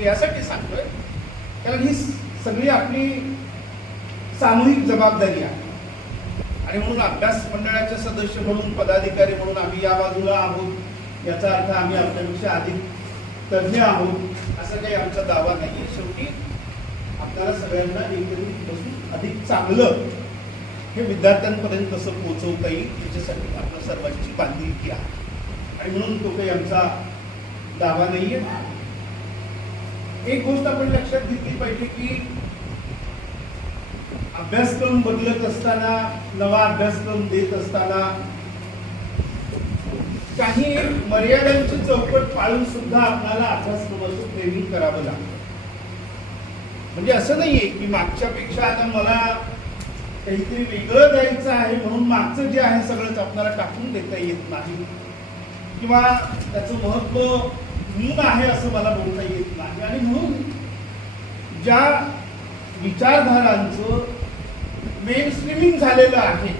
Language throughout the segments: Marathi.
हे यासाठी सांगतोय कारण ही सगळी आपली सामूहिक जबाबदारी आहे. आणि म्हणून अभ्यास मंडळाचे सदस्य म्हणून पदाधिकारी म्हणून आम्ही या बाजूला आहोत. याचा अर्थ आम्ही आपल्यापेक्षा अधिक तज्ज्ञ आहोत असा काही आमचा दावा नाही शेवटी आपल्याला सगळ्यांना एकत्रित बसून अधिक चांगलं हे विद्यार्थ्यांपर्यंत कसं पोहोचवता येईल याच्यासाठी आपल्या सर्वांची बांधिलकी आहे. आणि म्हणून तो काही आमचा दावा नाहीये. एक गोष्ट आपण लक्षात घेतली पाहिजे की अभ्यासक्रम बदलत असताना नवा अभ्यासक्रम देत असताना काही मर्यादांची चौकट पाळून सुद्धा आपल्याला अभ्यासक्रमाचं ट्रेनिंग करावं लागतं. म्हणजे असं नाहीये की मागच्या पेक्षा आता मला काहीतरी वेगळं द्यायचं आहे म्हणून मागचं जे आहे सगळंच आपल्याला टाकून देता येत नाही. किंवा त्याचं महत्त्व न्यून आहे असं मला बोलता येत नाही. आणि म्हणून ज्या विचारधारांचं मेन स्ट्रीमिंग झालेलं आहे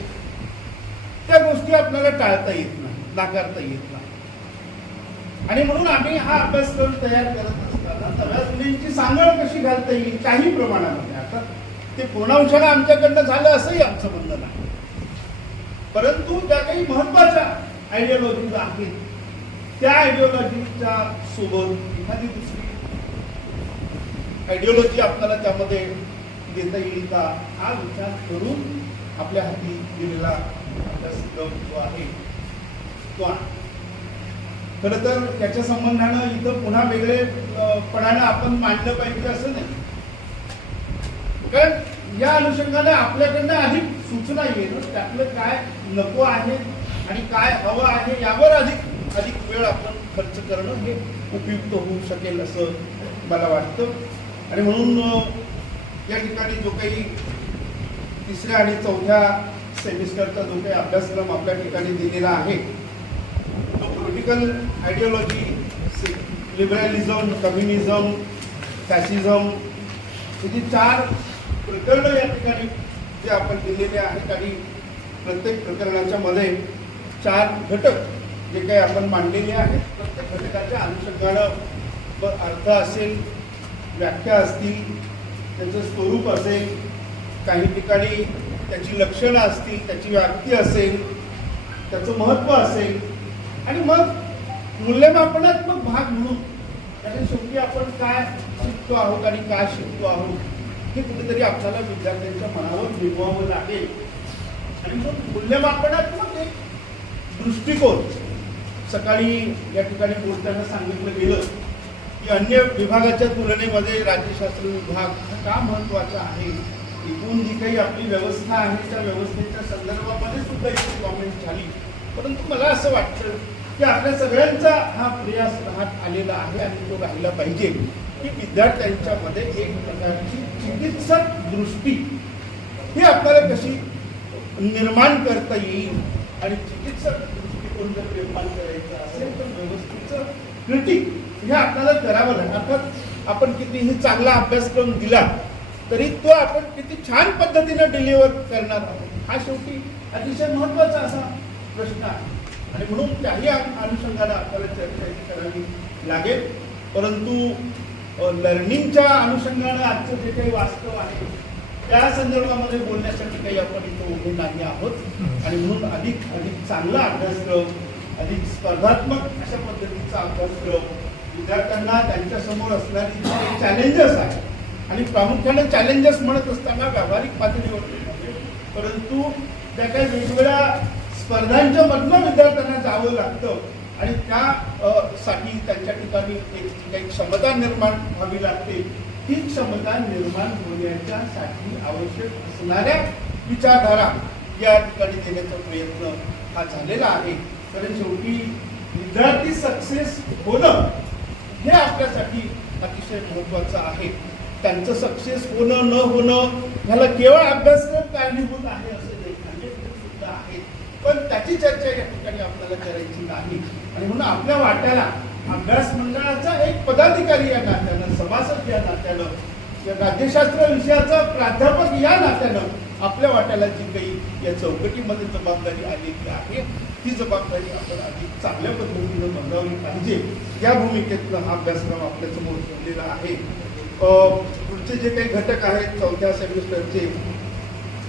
त्या गोष्टी आपल्याला टाळता येत नाही नाकारता येत नाही. आणि म्हणून आम्ही हा अभ्यासक्रम तयार करत असताना सगळ्या मुलींची सांगड कशी घालता येईल काही प्रमाणामध्ये. आता ते पूर्णांशाने आमच्याकडनं झालं असंही आमचं म्हणणं नाही. परंतु त्या काही महत्त्वाच्या आयडियोलॉजीज आहेत त्या आयडिओलॉजीच्या सोबत एखादी दुसरी आयडियोलॉजी आपल्याला त्यामध्ये देता येईल का? हा विचार करून आपल्या हाती दिलेला अभ्यासक्रम जो आहे तो आहे. खरं तर त्याच्या संबंधानं इथं पुन्हा वेगळे आपण मांडलं पाहिजे असं नाही. कारण या अनुषंगाने आपल्याकडनं अधिक सूचना येणं त्यातलं काय नको आहे आणि काय हवं आहे यावर अधिक अधिक वेळ आपण खर्च करणं हे उपयुक्त होऊ शकेल असं मला वाटतं. आणि म्हणून या ठिकाणी जो काही तिसऱ्या आणि चौथ्या सेमिस्टरचा जो काही अभ्यासक्रम आपल्या ठिकाणी दिलेला आहे तो political ideology liberalism communism fascism ही जी चार प्रकरणं या ठिकाणी जे आपण दिलेले आहेत आणि प्रत्येक प्रकरणाच्या मध्ये चार घटक जे काही आपण मांडलेले आहेत प्रत्येक घटकाच्या अनुषंगानं अर्थ असेल व्याख्या असतील त्याचं स्वरूप असेल काही ठिकाणी त्याची लक्षणं असतील त्याची व्याप्ती असेल त्याचं महत्त्व असेल आणि मग मूल्यमापनात्मक भाग म्हणून त्याच्या शेवटी आपण काय शिकतो आहोत आणि काय शिकतो आहोत हे कुठेतरी आपल्याला विद्यार्थ्यांच्या मनावर निभवावं लागेल. आणि मग मूल्यमापनात्मक एक दृष्टिकोन सकाळी या ठिकाणी बोलताना सांगितलं गेलं की अन्य विभागाच्या तुलनेमध्ये राज्यशास्त्र विभाग हा का महत्त्वाचा आहे? एकूण जी काही आपली व्यवस्था आहे त्या व्यवस्थेच्या संदर्भामध्ये सुद्धा इथे कॉमेंट झाली. परंतु मला असं वाटतं की आपल्या सगळ्यांचा हा प्रयास राहत आलेला आहे आणि तो राहिला पाहिजे की विद्यार्थ्यांच्यामध्ये एक प्रकारची चिकित्सक दृष्टी ही आपल्याला कशी निर्माण करता येईल आणि चिकित्सक कोण जर प्रेमपान करायचं असेल तर व्यवस्थेचं क्रिटिक हे आपल्याला करावं लागेल. अर्थात आपण कितीही चांगला अभ्यासक्रम दिला तरी तो आपण किती छान पद्धतीनं डिलिव्हर करणार आहोत. हा शेवटी अतिशय महत्त्वाचा असा प्रश्न आहे. आणि म्हणून त्याही अनुषंगाने आपल्याला चर्चा इथे करावी लागेल. परंतु लर्निंगच्या अनुषंगानं आजचं जे काही वास्तव आहे त्या संदर्भामध्ये बोलण्यासाठी काही आपण इथं उभे नाही आहोत. आणि म्हणून अधिक अधिक चांगला अभ्यासक्रम अधिक स्पर्धात्मक अशा पद्धतीचा अभ्यासक्रम विद्यार्थ्यांना त्यांच्यासमोर असणारी जी चॅलेंजेस आहेत आणि प्रामुख्याने चॅलेंजेस म्हणत असताना व्यावहारिक पातळीवर परंतु त्या काही वेगवेगळ्या स्पर्धांच्या मधनं विद्यार्थ्यांना जावं लागतं आणि त्या अ, साठी त्यांच्या ठिकाणी एक काही क्षमता निर्माण व्हावी लागते. ही क्षमता निर्माण होण्याच्यासाठी आवश्यक असणाऱ्या विचारधारा या ठिकाणी देण्याचा प्रयत्न हा झालेला आहे. कारण शेवटी विद्यार्थी सक्सेस होणं हे आपल्यासाठी अतिशय महत्वाचं आहे. त्यांचं सक्सेस होणं न होणं ह्याला केवळ अभ्यासक्रम कारणीभूत आहे असं नाही. सुद्धा आहे पण त्याची चर्चा या आपल्याला करायची नाही. आणि म्हणून आपल्या वाट्याला अभ्यास मंडळाचा एक पदाधिकारी या नात्यानं सभासद या नात्यानं या राज्यशास्त्र विषयाचा प्राध्यापक या नात्यानं आपल्या वाट्याला जी काही या चौकटीमध्ये जबाबदारी आलेली आहे ती जबाबदारी आपण अधिक चांगल्या पद्धतीनं बजावली पाहिजे. या भूमिकेतनं हा अभ्यासक्रम आपल्यासमोर ठेवलेला आहे. पुढचे जे काही घटक आहेत चौथ्या सेमिस्टरचे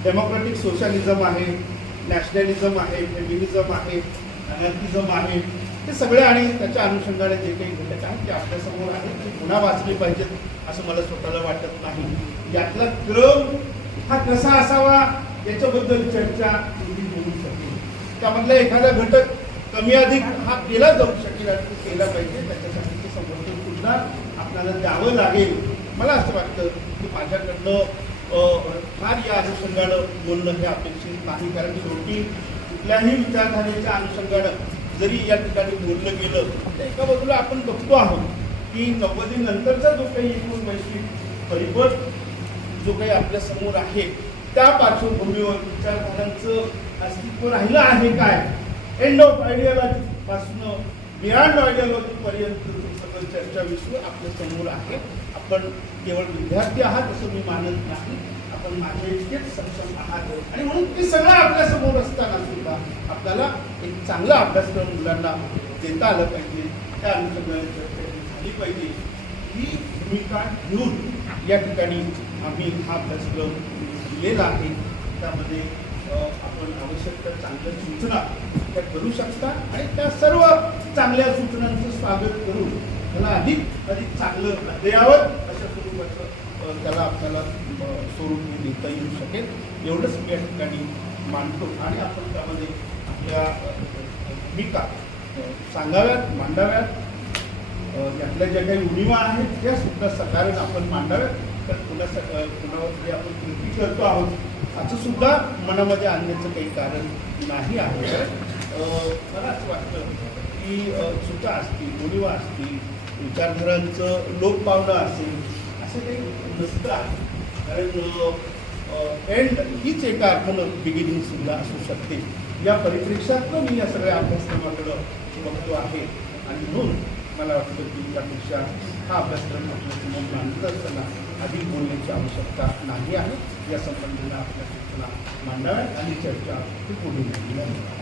डेमोक्रॅटिक सोशलिझम आहे नॅशनलिझम आहे फेमिनिझम आहे अनॅर्किझम आहे. हे सगळे आणि त्याच्या अनुषंगाने जे काही घटक आहेत ते आपल्यासमोर आहेत. ते पुन्हा वाचले पाहिजेत असं मला स्वतःला वाटत नाही. यातला क्रम हा कसा असावा याच्याबद्दल चर्चा तुम्ही होऊ शकेल त्यामधला एखादा घटक कमी अधिक हा केला जाऊ शकेल आणि तो केला पाहिजे. त्याच्यासाठी ते समर्थन सुद्धा आपल्याला द्यावं लागेल. मला असं वाटतं की माझ्याकडनं फार या अनुषंगानं बोलणं हे अपेक्षित नाही. कारण शेवटी कुठल्याही विचारधारेच्या अनुषंगानं जरी या ठिकाणी बोललं गेलं तर एका बाजूला आपण बघतो आहोत की नव्वदी नंतरचा जो काही एकूण वैश्विक परिबळ जो काही आपल्यासमोर आहे त्या पार्श्वभूमीवर विचारधारांचं अस्तित्व राहिलं आहे काय? एंड ऑफ आयडियोलॉजी पासून बियॉन्ड आयडियोलॉजी पर्यंत सगळं चर्चा विषय आपल्यासमोर आहे. आपण केवळ विद्यार्थी आहात असं मी मानत नाही. आपण माझ्या इतकेच सक्षम आहात. आणि म्हणून ते सगळं आपल्यासमोर असताना सुद्धा आपल्याला एक चांगला अभ्यासक्रम मुलांना देता आलं पाहिजे. त्या अनुषंगाने चर्चा झाली पाहिजे. ही भूमिका घेऊन या ठिकाणी आम्ही हा अभ्यासक्रम दिलेला आहे. त्यामध्ये आपण आवश्यक त्या चांगल्या सूचना त्या करू शकता आणि त्या सर्व चांगल्या सूचनांचं स्वागत करून त्याला अधिक अधिक चांगलं अद्ययावत तर त्याला आपल्याला स्वरूप देता येऊ शकेल. एवढंच मी या ठिकाणी मांडतो. आणि आपण त्यामध्ये आपल्या भूमिका सांगाव्यात मांडाव्यात यातल्या ज्या काही उणीवा आहेत त्या सुद्धा सकारण आपण मांडाव्यात. तर पुन्हा स- अ, आपण कृती करतो आहोत. असं सुद्धा मनामध्ये आणण्याचं काही कारण नाही आहे. मला असं वाटतं की चुका असतील उणीवा असतील विचारधारांचं लोप पावणं असेल असं काही नसतं आहे कारण एंड हीच एका अर्थानं बिगिनिंग सुद्धा असू शकते. या परिप्रेक्षातनं मी या सगळ्या अभ्यासक्रमाकडं बघतो आहे. आणि म्हणून मला वाटतं की त्यापेक्षा हा अभ्यासक्रम आपल्या मांडत असताना अधिक बोलण्याची आवश्यकता नाही आहे. या संबंधीला आपल्या सूचना मांडाव्यात आणि चर्चा ही पुढे नेली आहे